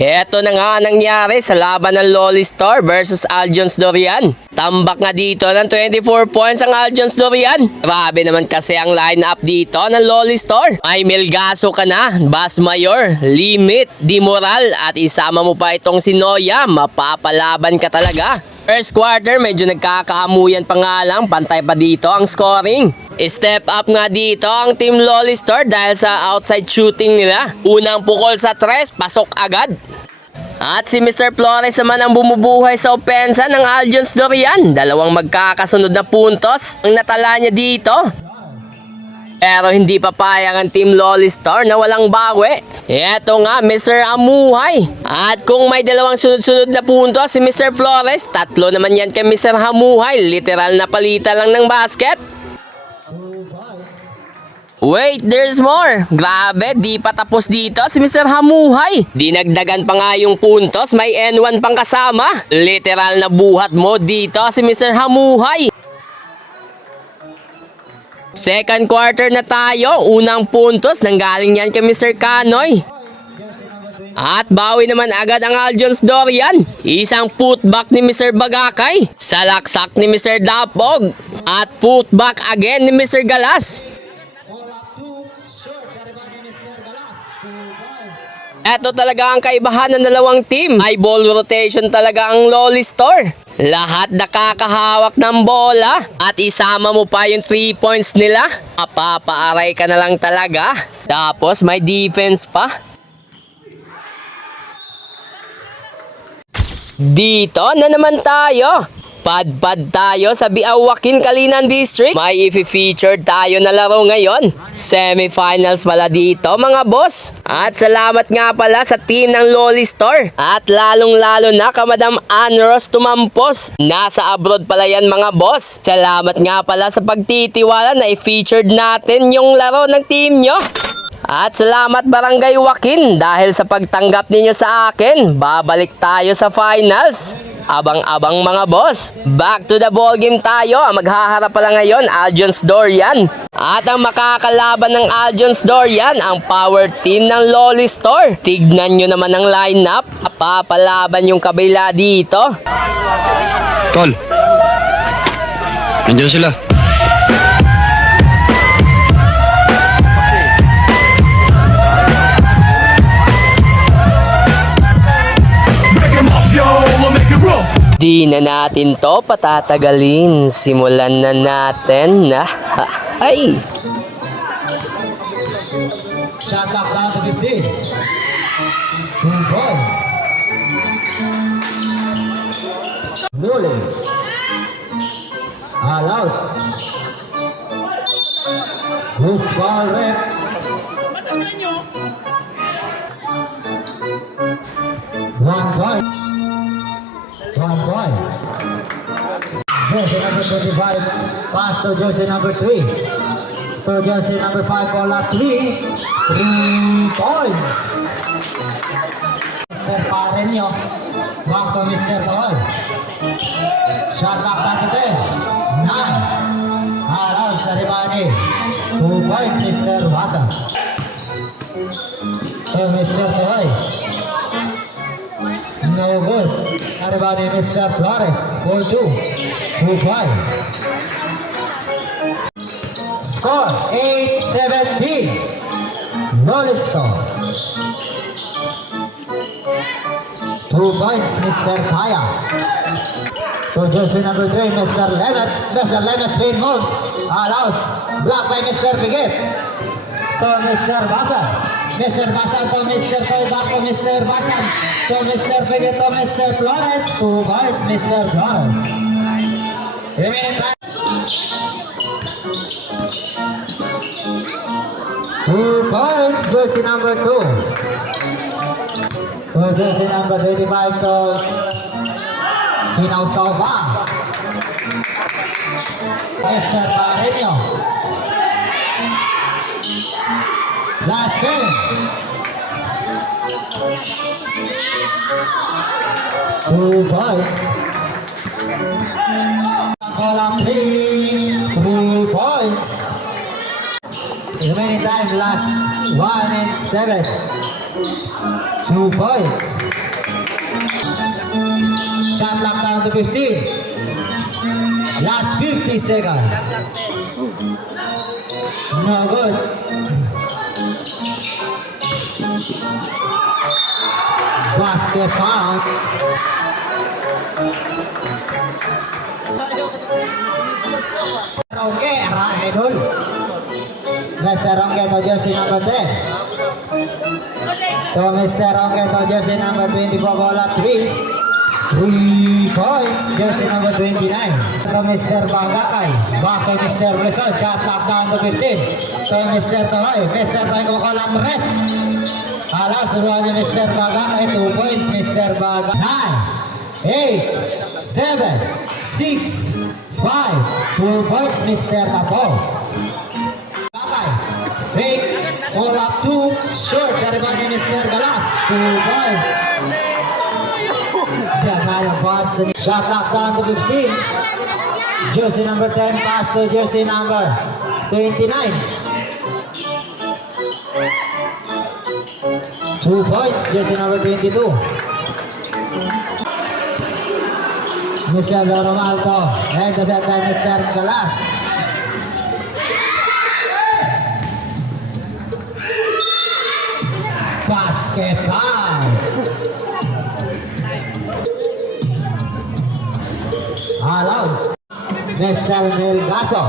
Eto na nga ang nangyari sa laban ng Loli Store versus Aljons Dorian. Tambak nga dito ng 24 points ang Aljons Dorian. Grabe naman kasi ang line-up dito ng Loli Store. May Melgaso ka na, Bas Mayor, Limit, Dimoral at isama mo pa itong si Noya, mapapalaban ka talaga. First quarter, medyo nagkakaamuyan pa nga lang, pantay pa dito ang scoring. Step up nga dito ang Team Loli Store dahil sa outside shooting nila. Unang pukol sa 3, pasok agad. At si Mr. Flores naman ang bumubuhay sa opensa ng Aljons Dorian. Dalawang magkakasunod na puntos ang natala niya dito. Pero hindi papayag ang Team Loli Store na walang bawi. Eto nga, Mr. Amuhay. At kung may dalawang sunod-sunod na punto si Mr. Flores, tatlo naman yan kay Mr. Hamuhay. Literal na palitan lang ng basket. Wait, there's more. Grabe, di pa tapos dito si Mr. Hamuhay. Dinagdagan pa nga yung puntos, may N1 pang kasama. Literal na buhat mo dito si Mr. Hamuhay. Second quarter na tayo, unang puntos nanggaling yan kay Mr. Kanoy. At bawi naman agad ang Aljons Dorian. Isang putback ni Mr. Bagakay, salaksak ni Mr. Dapog, at putback again ni Mr. Galas. Eto talaga ang kaibahan ng dalawang team. High ball rotation talaga ang Loli Store. Lahat nakakahawak ng bola at isama mo pa yung 3 points nila. Mapapaaray ka na lang talaga. Tapos may defense pa. Dito na naman tayo. Padpad tayo sa Biawakin, Kalinan District. May i-feature tayo na laro ngayon. Semifinals pala dito mga boss. At salamat nga pala sa team ng Loli Store. At lalong lalo na ka Madam Anros Tumampos. Nasa abroad pala yan mga boss. Salamat nga pala sa pagtitiwala na i-featured natin yung laro ng team nyo. At salamat Barangay Wakin dahil sa pagtanggap ninyo sa akin. Babalik tayo sa finals. Abang-abang mga boss. Back to the ball game tayo. Ang maghaharap pala ngayon, Aljons Dorian. At ang makakalaban ng Aljons Dorian, ang power team ng Loli Store. Tignan nyo naman ang lineup. Papalaban yung kabila dito. Tol, nandiyan sila. Di na natin to patatagalin. Simulan na natin na. Ay! Shot clock down to 15. 2 points. Luli. Allows. Who's ball rep? One point. 1 point. Jersey number 25. Pass to jersey number 3. To jersey number 5, ball up 3. 3 points. Mr. Pareño. Back to Mr. Tohol. Shot clock down to 10. 9. Allows Saribani. 2 points, Mr. Wasa. To Mr. Tohol. No good. Saribani, Mr. Flores. 4-2. 2 points. Score 8-17. Loli Store. 2 points, Mr. Kaya. To jersey number 3, Mr. Leonard. Mr. Leonard spin moves. Allows. Blocked by Mr. Biget. To Mr. Basan. Mr. Basan to Mr. Toy. Back to Mr. Basan. To Mr. Biget to Mr. Flores. 2 points, Mr. Flores. Remaining time. 2 points, jersey number 2. To jersey number 35 to Sinaw Salva. Mr. Pareño. Last game. 2 points. Column 3 points. Remaining time last 1 and 7. 2 points. Shot clock down to 15. Last 50 seconds. No good. Basket foul. Rongge, Rahedul. Mr. Rongge to jersey number 10. To Mr. Rongge to jersey number 24, ball at 3. 3 points, jersey number 29. To Mr. Bagakay. Back to Mr. Rizal. Shot clock down to 15. To Mr. Tohoy. Mr. Bagakay rest. Alas, suruhan ni Mr. Bagakay. 2 points, Mr. Bagakay. 9, 8, 7, 6, 5. 2 points, Mr. Tapo. Bagakay. Break. All up 2. Short. Kariban ni Mr. Galas. 2 points. Shot clock down to 15. Jersey number 10 pass to jersey number 29. 2 points, jersey number 22. Mr. Romaldo and the set by Mr. Galas. Basket foul. Allows Mr. Melgaso.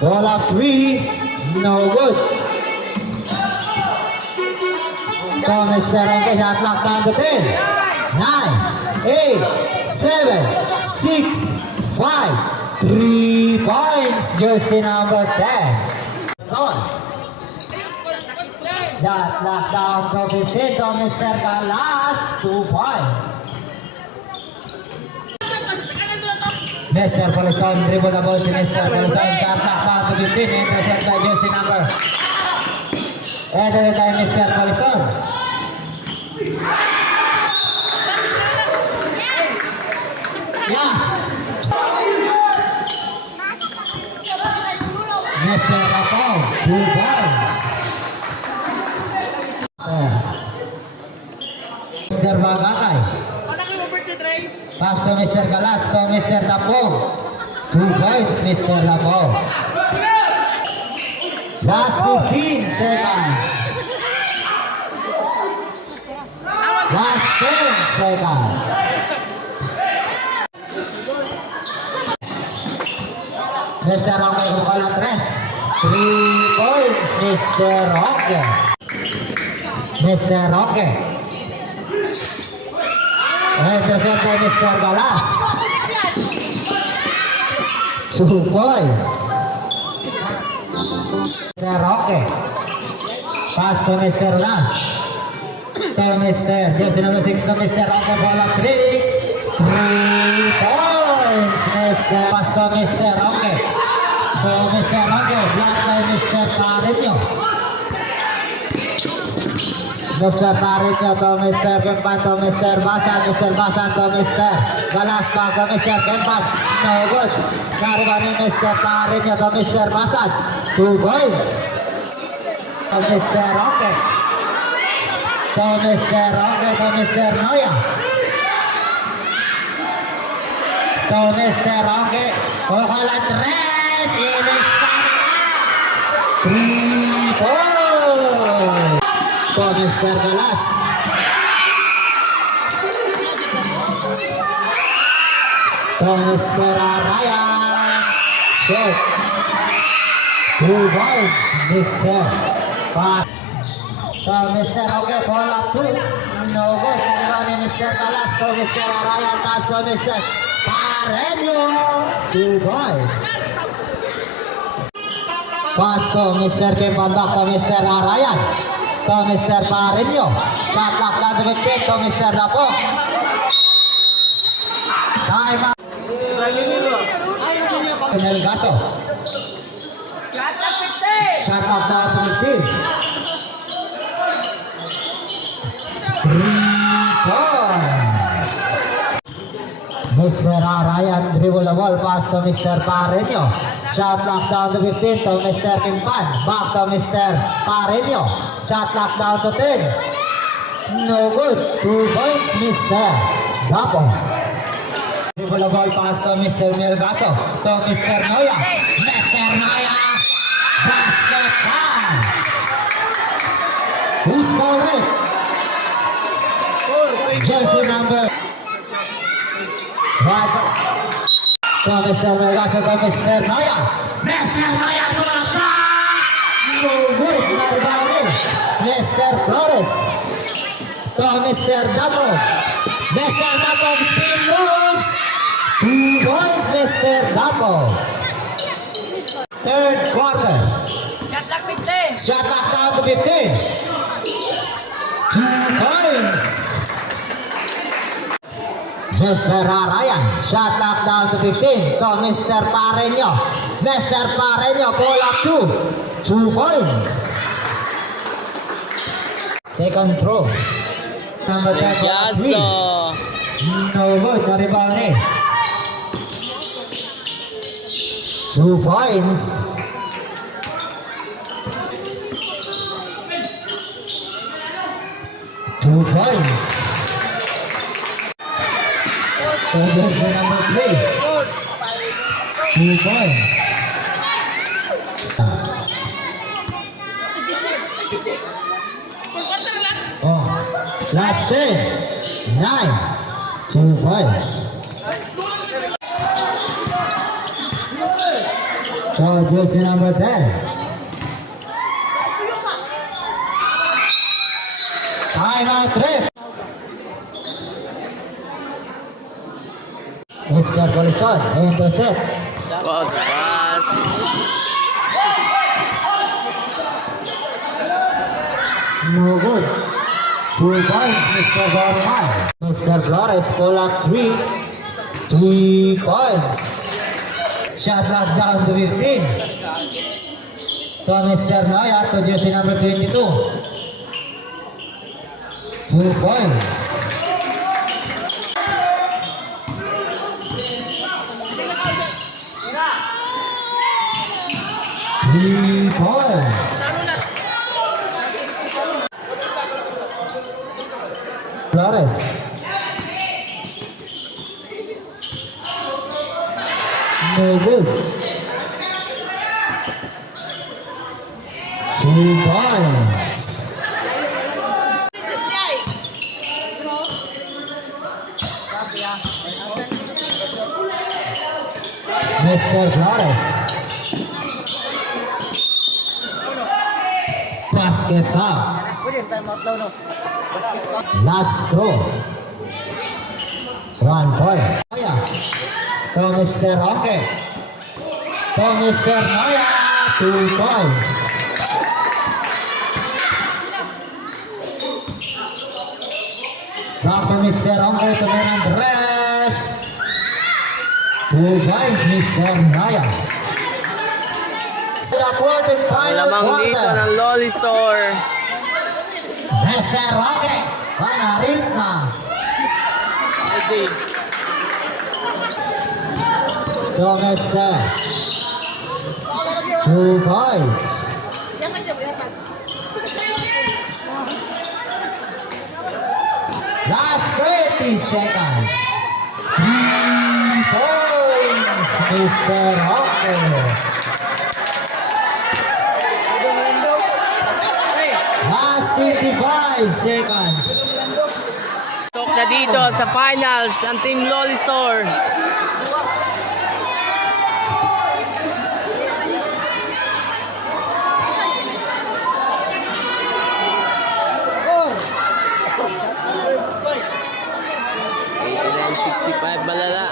Ball up 3, no good. So Mr. Rongge, shot clock down to 10, 9, 8, 7, 6, 5, 3 points, jersey number 10. Son. Shot clock down to 15 to Mr. Galas, 2 points. Mr. Polison, dribble the ball to Mr. Polison, shot clock down to 15, intercept by jersey number. Headed by Mr. Polison. Yeah. Mr. Rapol, 2 points. Mr. Bagakay. Pass to Mr. Galas, to Mr. Tapong. 2 points, Mr. Tapong. Last 15 seconds. Last 10 seconds. Mr. Roque Ucala 3. 3 points, Mr. Roque. Mr. Roque. Intercept by Mr. Galas. 2 points. Mr. Roque. Pass to Mr. Nash. To Mr. Jersey number 6 to Mr. Roque. Ball up 3. 3 points. Mr. Pass to Mr. Roque. To Mr. Roque. Blocked by Mr. Pareño. Mr. Pareño to Mr. Kempan to Mr. Basan. Mr. Basan to Mr. Galas. Back to Mr. Kempan. No good. Kariban ni Mr. Pareño to Mr. Basan. 2 points. To Mr. Roque. To Mr. Roque. To Mr. Noya. To Mr. Roque. Ucala 3. Inis Canada. 3 points. To Mr. Galas. To Mr. Ryan. Shot. 2 points, Mr. Pat. So Mr. Roque, ball up 2. No good. Kariban ni Mr. Galas. To Mr. Ryan. Pass to Mr. Pareño. 2 points. Pass to Mr. Kempan. Back to Mr. Ryan. To Mr. Pareño. Shot clock down to 15 to Mr. Lapo. Time out. Melgaso. Shot clock down to 15. 3 points. Mr. Ryan dribble the ball pass to Mr. Pareño. Shot clock down to 15 to Mr. Kimpan. Back to Mr. Pareño. Shot clock down to 10. No good. 2 points, Mr. Dapo. Dribble ball pass to Mr. Melgaso. To Mr. Noya. Mr. Noya. Basket time. Who's scoring? Jersey number. To Mr. Melgaso to Mr. Noya. Mr. Noya sumasang! No good. Naribawin. Mr. Flores. To Mr. Dapo. Mr. Dapo spin moves. 2 points, Mr. Dapo. Third quarter. Shot clock down to 15. 2 points. Mr. Ryan. Shot clock down to 15. To Mr. Pareño. Mr. Pareño pull up 2 points. Second throw. Number 10. Yaso. No good. No rebound eh. 2 points. Two points. Position number 3. 2 points. Oh, last 10. 9. 2 points. So, jersey number 10. Time-out trip. Mr. Polison, intercept. Good pass. No good. 2 points, Mr. Gorman. Mr. Flores pull up 3. 3 points. Shot clock down to 15. To Mr. Noya to jersey number 22. 2 points. Three points. Flores. No good. 2 points. Mr. Flores. Basket up. Last throw. 1 point. Noya. To Mr. Roque. To Mr. Noya. 2 points. Back to Mr. Roque to Menandres. 2 points, Mr. Noya. Supported final Lamang dito quarter. ng Loli Store. Mr. Roque. Panaris na. To Mr. 2 points. Last 30 seconds. 3 points, Mr. Roque. Last 25 seconds. Talk na dito sa finals ang Team Loli Store. Score. 89-65 Malala.